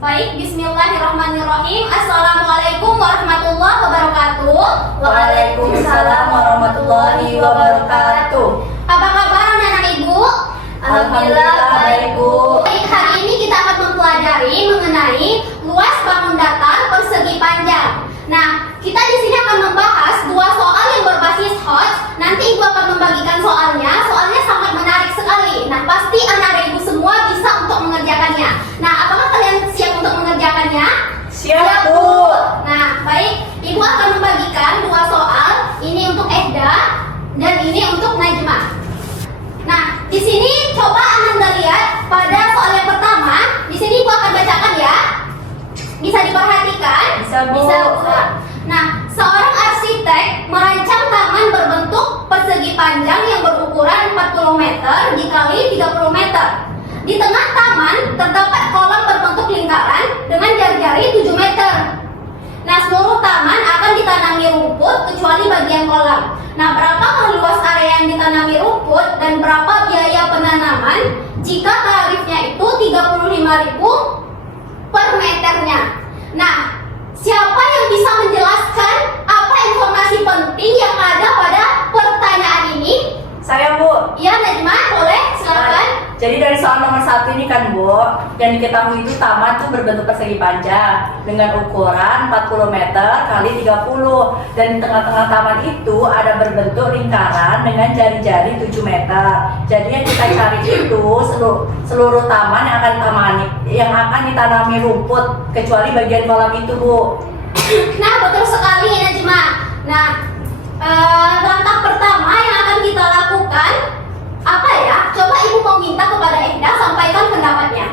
Baik, bismillahirrahmanirrahim. Assalamualaikum warahmatullahi wabarakatuh. Waalaikumsalam warahmatullahi wabarakatuh. Apa kabar anak-anak ibu? Alhamdulillah baik, Bu. Baik, hari ini kita akan mempelajari mengenai luas bangun datar persegi panjang. Nah, kita di sini akan membahas dua soal yang berbasis HOTS. Nanti ibu akan membagikan soalnya. Soalnya sangat menarik sekali. Nah, pasti anak-anak ibu semua bisa untuk mengerjakannya. Nah, apakah kalian siap untuk mengerjakannya? Siap, Bu. Nah, baik. Ibu akan membagikan dua soal. Ini untuk Ehda dan ini untuk Najma. Nah, di sini coba Anda lihat pada soal yang pertama. Di sini ibu akan bacakan ya. Bisa diperhatikan? Bisa, Bu. Nah, seorang arsitek merancang taman berbentuk persegi panjang yang berukuran 40 meter dikali 30 meter. Di tengah taman terdapat kolam berbentuk lingkaran dengan jari-jari 7 meter. Nah, seluruh taman akan ditanami rumput kecuali bagian kolam. Nah, berapa luas area yang ditanami rumput dan berapa biaya penanaman jika tarifnya itu 35.000 per meternya. Nah, siapa yang bisa menjelaskan apa informasi penting yang ada pada pertanyaan ini? Saya, Bu. Ya, Najma, boleh? Silakan. Jadi dari soal nomor 1 ini kan, Bu, yang diketahui itu taman itu berbentuk persegi panjang dengan ukuran 40 meter kali 30, dan di tengah-tengah taman itu ada berbentuk lingkaran dengan jari-jari 7 meter. Jadi yang kita cari itu seluruh taman yang akan ditanami rumput kecuali bagian kolam itu, Bu. Nah, betul sekali, Najma. Nah, langkah pertama yang akan kita lakukan apa ya? Coba ibu mau minta kepada Ehda sampaikan pendapatnya.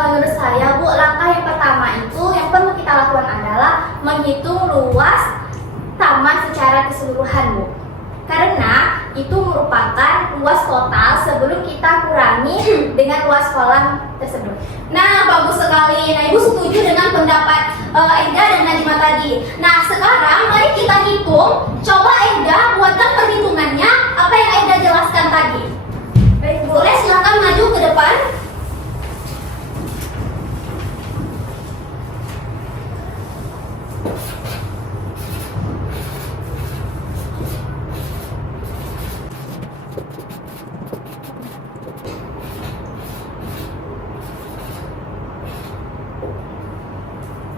Menurut saya, Bu, langkah yang pertama itu yang perlu kita lakukan adalah menghitung luas taman secara keseluruhan, Bu. Karena itu merupakan luas total sebelum kita kurangi dengan luas kolam tersebut. Nah, bagus sekali. Nah, ibu setuju dengan pendapat Ehda dan Najma tadi. Nah, sekarang mari kita hitung. Coba Ehda buatkan perhitungannya apa yang Ehda jelaskan tadi. Baik, Bu. Boleh silakan maju ke depan.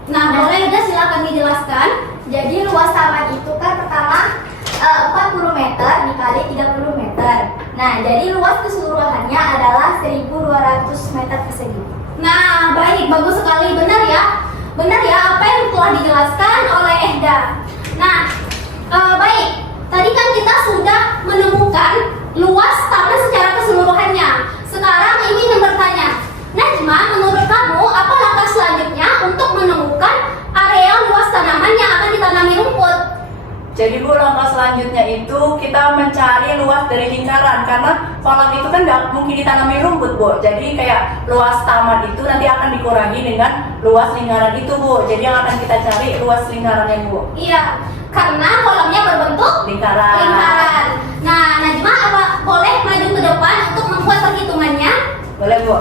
Nah, boleh Ehda silakan dijelaskan. Jadi luas taman itu kan pertama 40 meter dikali 30 meter. Nah, jadi luas keseluruhannya adalah 1.200 meter persegi. Nah, baik, bagus sekali. Benar ya? Benar ya apa yang telah dijelaskan oleh Ehda. Nah, baik. Tadi kan kita sudah menemukan luas taman secara keseluruhannya. Sekarang ingin bertanya, Najma, menurut kamu apa langkah selanjutnya untuk menemukan area luas tanaman yang akan ditanami rumput? Jadi, Bu, langkah selanjutnya itu kita mencari luas dari lingkaran, karena kolam itu kan nggak mungkin ditanami rumput, Bu. Jadi kayak luas taman itu nanti akan dikurangi dengan luas lingkaran itu, Bu. Jadi yang akan kita cari luas lingkarannya, Bu. Iya, karena kolamnya berbentuk lingkaran. Nah, Najma, apa boleh maju ke depan untuk membuat perhitungannya? Boleh, Bu.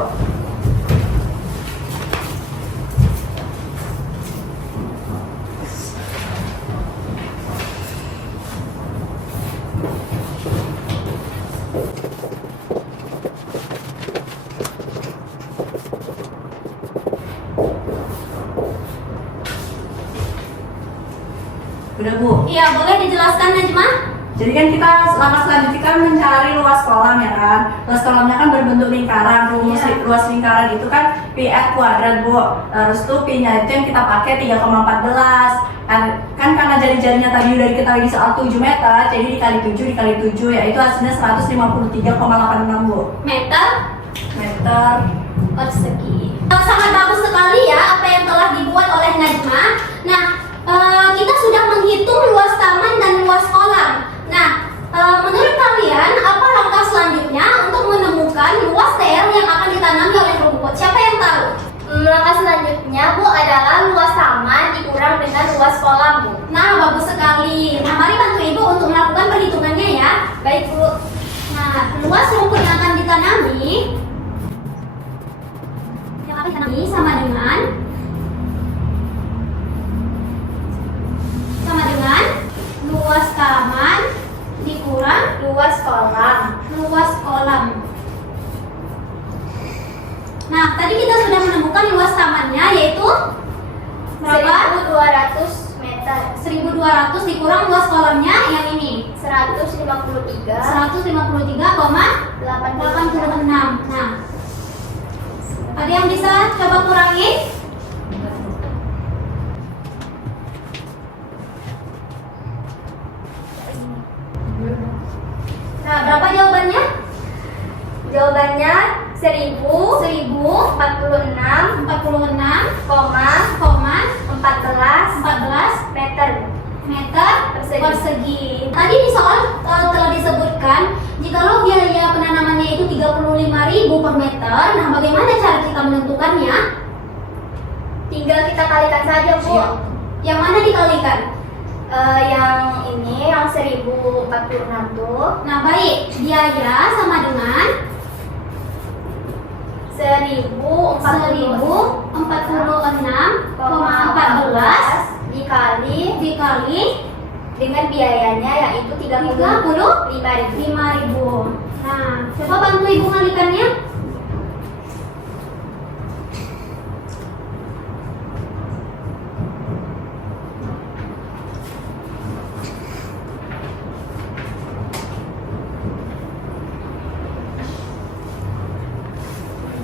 Udah, Bu. Iya, boleh dijelaskan Najma? Jadi kan kita langkah selanjutnya kan mencari luas kolam, ya kan. Luas kolamnya kan berbentuk lingkaran. Luas lingkaran itu kan pi r kuadrat, Bu. Terus tuh pi-nya itu yang kita pakai 3,14. Kan karena jari-jarinya tadi udah diketahui di soal 7 meter, jadi dikali 7 dikali 7 yaitu hasilnya 153,86, Bu. Meter Persegi. sangat bagus sekali ya apa yang telah dibuat oleh Najma. Nah, kita sudah menghitung luas taman dan luas kolam. Nah, menurut kalian apa langkah selanjutnya untuk menemukan luas TR yang akan ditanami oleh rumput? Siapa yang tahu? Langkah selanjutnya, Bu, adalah luas taman dikurang dengan luas kolam, Bu. Nah, bagus sekali. Nah, mari bantu ibu untuk melakukan perhitungannya ya. Baik, Bu. Nah, luas rumput yang akan ditanami sama dengan tentukan luas tamannya yaitu berapa? 1200 meter. 1200 dikurang luas kolamnya yang ini 153,86. Nah, ada yang bisa coba kurangi? Nah, berapa jawabannya? Jawabannya 1046,14 meter. meter persegi. Tadi di soal telah disebutkan jikalau biaya penanamannya itu 35.000 per meter. Nah, bagaimana cara kita menentukannya? Tinggal kita kalikan saja, Bu. Iya. Yang mana dikalikan? Yang ini yang 1046 tuh Nah, baik. Biaya sama dengan 1046,14 dikali dengan biayanya yaitu 35.000. Nah, coba bantu Ibu ngalikannya.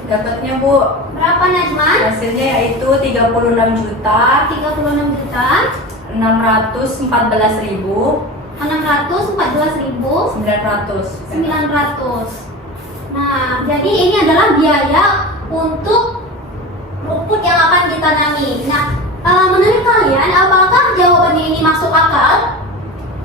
Dapatnya Bu, Berapa Najma? hasilnya yaitu 36 juta 36 juta 614.900. 614.900. Nah, jadi ini adalah biaya untuk rumput yang akan ditanami. Nah, menurut kalian apakah jawabannya ini masuk akal?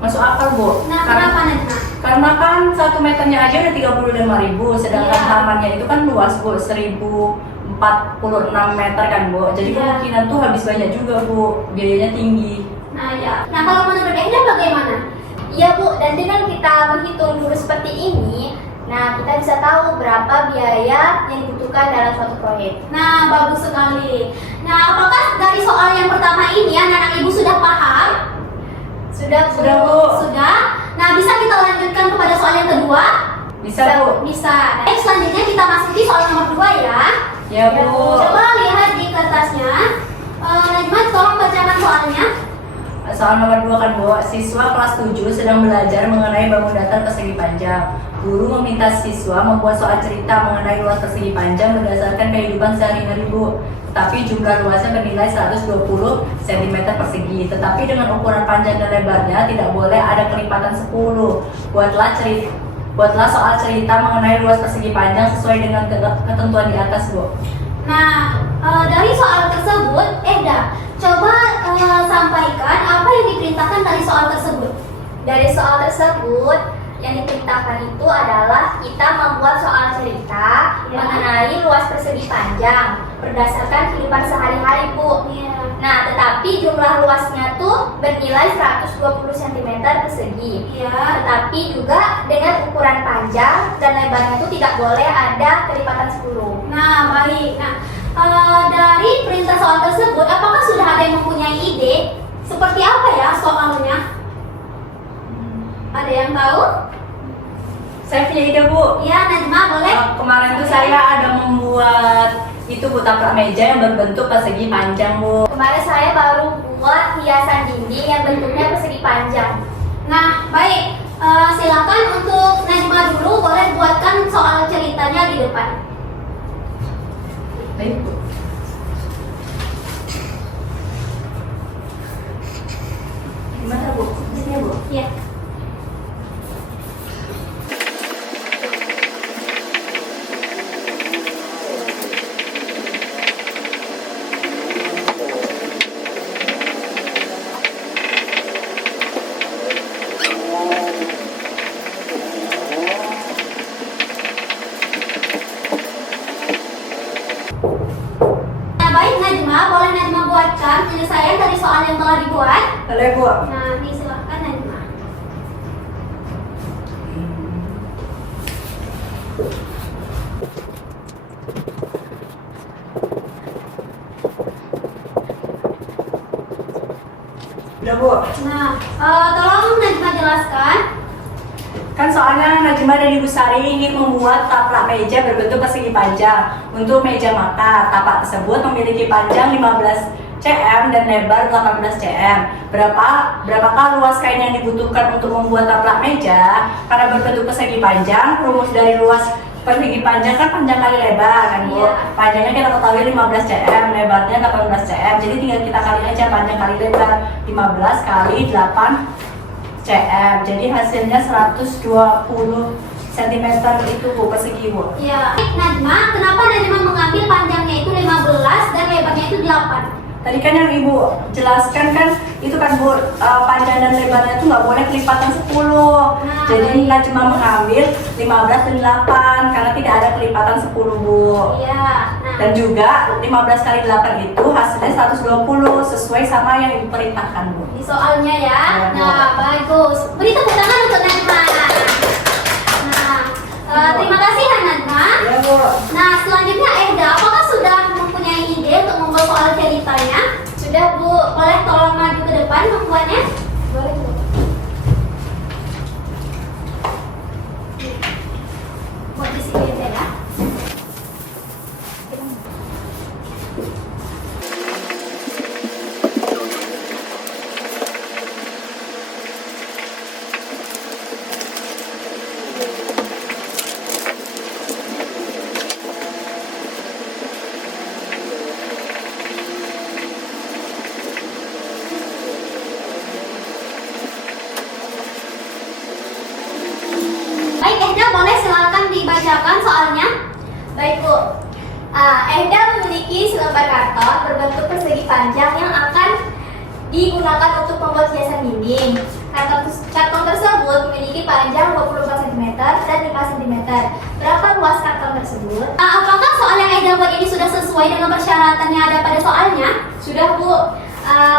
Masuk akal Bu. Nah, kenapa Najma? Karena kan 1 meternya aja udah 35.000, sedangkan Iya. tamannya itu kan luas Bu, 1046 meter kan Bu. Jadi Iya. kemungkinan tuh habis banyak juga Bu, biayanya tinggi. Nah, ya. Nah, kalau menurut Enda bagaimana? Iya, Bu, dan dengan kita menghitung dulu seperti ini, nah kita bisa tahu berapa biaya yang dibutuhkan dalam suatu proyek. Nah, bagus sekali. Nah, apakah dari soal yang pertama ini anak-anak Ibu sudah paham? Sudah, Bu. Sudah, Bu. Sudah. Nah, bisa kita lanjutkan kepada soal yang kedua? Bisa Bu? Bisa. Baik, selanjutnya kita masuki soal nomor 2 ya. Ya Bu. Coba lihat di kertasnya. Najma, tolong bacakan soalnya. Soal nomor 2 kan Bu, siswa kelas 7 sedang belajar mengenai bangun datar persegi panjang. Guru meminta siswa membuat soal cerita mengenai luas persegi panjang berdasarkan kehidupan sehari-hari Bu. Tetapi jumlah luasnya bernilai 120 cm persegi. Tetapi dengan ukuran panjang dan lebarnya tidak boleh ada kelipatan 10. Buatlah soal cerita mengenai luas persegi panjang sesuai dengan ketentuan di atas Bu. Nah, dari soal tersebut, Eda, coba sampaikan apa yang diperintahkan dari soal tersebut. Dari soal tersebut yang diperintahkan itu adalah kita membuat soal cerita Ya. mengenai luas persegi panjang berdasarkan kehidupan sehari-hari, Bu. Iya. Nah, tetapi jumlah luasnya tuh bernilai 120 cm persegi. Iya. Tetapi juga dengan ukuran panjang dan lebarnya itu tidak boleh ada kelipatan 10. Nah, baik. Nah, dari perintah soal tersebut, apakah sudah ada yang mempunyai ide seperti apa ya soalnya? Ada yang tahu? Saya punya ide Bu. Iya, Najma, boleh? Kemarin tuh saya ada membuat itu Bu, taplak meja yang berbentuk persegi panjang Bu. Kemarin saya baru buat hiasan dinding yang bentuknya persegi panjang. Nah, baik. Silakan untuk Najma dulu, boleh buatkan soal ceritanya di depan. Baik Bu. Gimana Bu? Di sini Bu. Iya. Nah, baik Najma, boleh Najma buatkan penyelesaian dari soal yang telah dibuat. Boleh Bu. Nah, silakan Najma. Udah Bu. Nah, tolong Najma jelaskan. Kan soalnya Najma dan Ibu Sari ingin membuat taplak meja berbentuk persegi panjang. Untuk meja makan, taplak tersebut memiliki panjang 15 cm dan lebar 18 cm. Berapakah luas kain yang dibutuhkan untuk membuat taplak meja? Karena berbentuk persegi panjang, rumus dari luas persegi panjang kan panjang kali lebar kan Bu. Iya. Panjangnya kita ketahui 15 cm, lebarnya 18 cm. Jadi tinggal kita kali aja panjang kali lebar 15 kali 8 cm. Jadi hasilnya 120 cm itu Bu, persegi Bu. Ya, Najma, kenapa Najma mengambil panjangnya itu 15 dan lebarnya itu 8? Tadi kan yang Ibu jelaskan kan itu kan Bu, panjang dan lebarnya itu nggak boleh kelipatan 10. Jadi Najma mengambil 15 dan 8 karena tidak ada kelipatan 10 Bu. Iya. Nah, Dan juga 15 kali 8 itu hasilnya 120 sesuai sama yang Ibu perintahkan Bu. di soalnya ya. Ya, Bu. Nah, bagus. Beri tepuk tangan untuk Najma. Nah, terima kasih ya Najma. Ya Bu. Nah, selanjutnya Eda, apakah sudah mempunyai ide untuk membuat soal ceritanya? Sudah Bu, boleh tolong maju ke depan membuatnya? Boleh Bu. Buat di sini aja ya. Baik Eda, boleh silakan dibacakan soalnya. Baik Bu. Eda memiliki selembar karton berbentuk persegi panjang yang akan digunakan untuk membuat hiasan dinding. Karton tersebut memiliki panjang 24 cm dan 5 cm. Berapa luas karton tersebut? Apakah soal yang Eda buat ini sudah sesuai dengan persyaratan yang ada pada soalnya? Sudah Bu.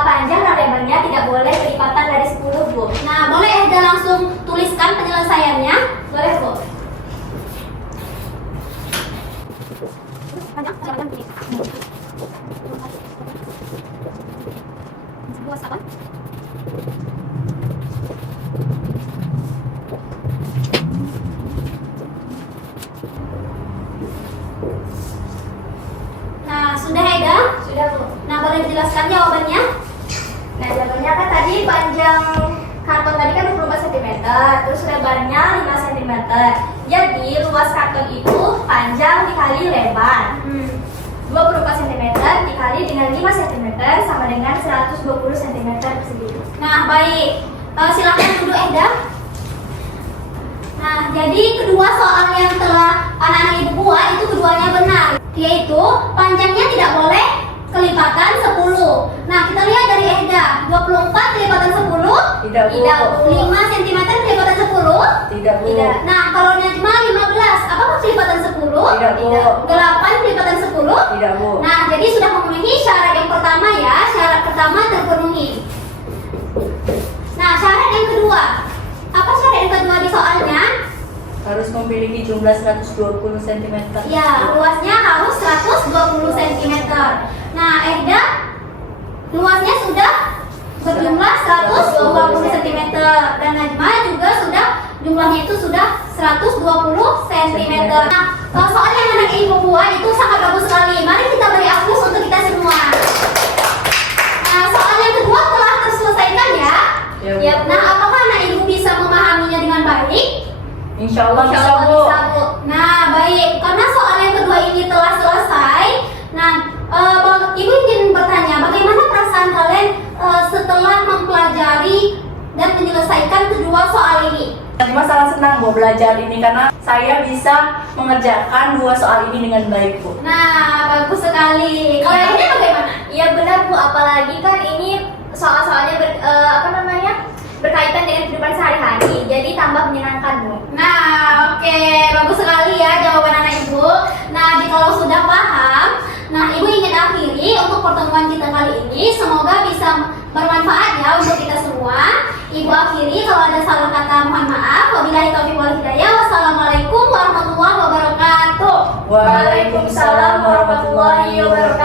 Panjang dan lebarnya tidak boleh kelipatan dari 10 Bu. Nah, boleh Eda langsung tuliskan penyelesaiannya? Boleh Bu. Luas apa? Nah, sudah Eda? Sudah Bu. Nah, boleh dijelaskan jawabannya? Nah, jawabannya kan tadi panjang karton tadi kan 24 cm, terus lebarnya 5 cm. Jadi luas karton itu panjang dikali lebar. 24 cm dikali dengan 5 cm sama dengan 120 cm persegi. Nah, baik. Silakan duduk Eda. Nah, jadi kedua soal yang telah anak-anak ibu buat itu keduanya benar, yaitu panjangnya tidak boleh kelipatan 10. Nah, kita lihat dari Eda, 24 kelipatan 10. Tidak Bu. Tidak Bu. 5 cm kelipatan 10. Tidak Bu. Tidak. Nah, kalau Najma 15, apakah kelipatan 10? Tidak Bu. 8 kelipatan 10. Tidak Bu. Nah, jadi sudah memenuhi syarat yang pertama ya. Syarat pertama terpenuhi. Nah, syarat yang kedua. Apa syarat yang kedua di soalnya? Harus memiliki jumlah 120 cm. Ya, luasnya harus 120 cm. Nah, Eda luasnya sudah berjumlah 120 cm dan Najma juga sudah jumlahnya itu sudah 120 cm. Nah, soal yang anak ibu buat itu sangat bagus sekali. Mari kita beri aplaus untuk kita semua. Nah, soal yang kedua telah terselesaikan ya. Ya, Bu. Ya, nah, apakah anak ibu bisa memahaminya dengan baik? Insya Allah Insya bisa Allah Bu. bisa, Bu. Nah, baik. Karena soal yang kedua ini telah selesai. Nah, Ibu ingin bertanya, bagaimana perasaan kalian setelah mempelajari dan menyelesaikan kedua soal ini? Najma sangat senang Bu belajar ini karena saya bisa mengerjakan dua soal ini dengan baik Bu. Nah, bagus sekali. Kalau yang ini bagaimana? Iya benar Bu, apalagi kan ini soal-soalnya berkaitan dengan kehidupan sehari-hari, jadi tambah menyenangkan Bu. Nah, oke, bagus sekali ya jawaban anak ibu. Nah, jika sudah paham, nah ibu ingin akhiri untuk pertemuan kita kali ini. Semoga bisa bermanfaat ya untuk kita semua. Ibu akhiri, kalau ada salah kata mohon maaf. Wabillahi taufiq wal hidayah. Wassalamualaikum warahmatullahi wabarakatuh. Waalaikumsalam warahmatullahi wabarakatuh.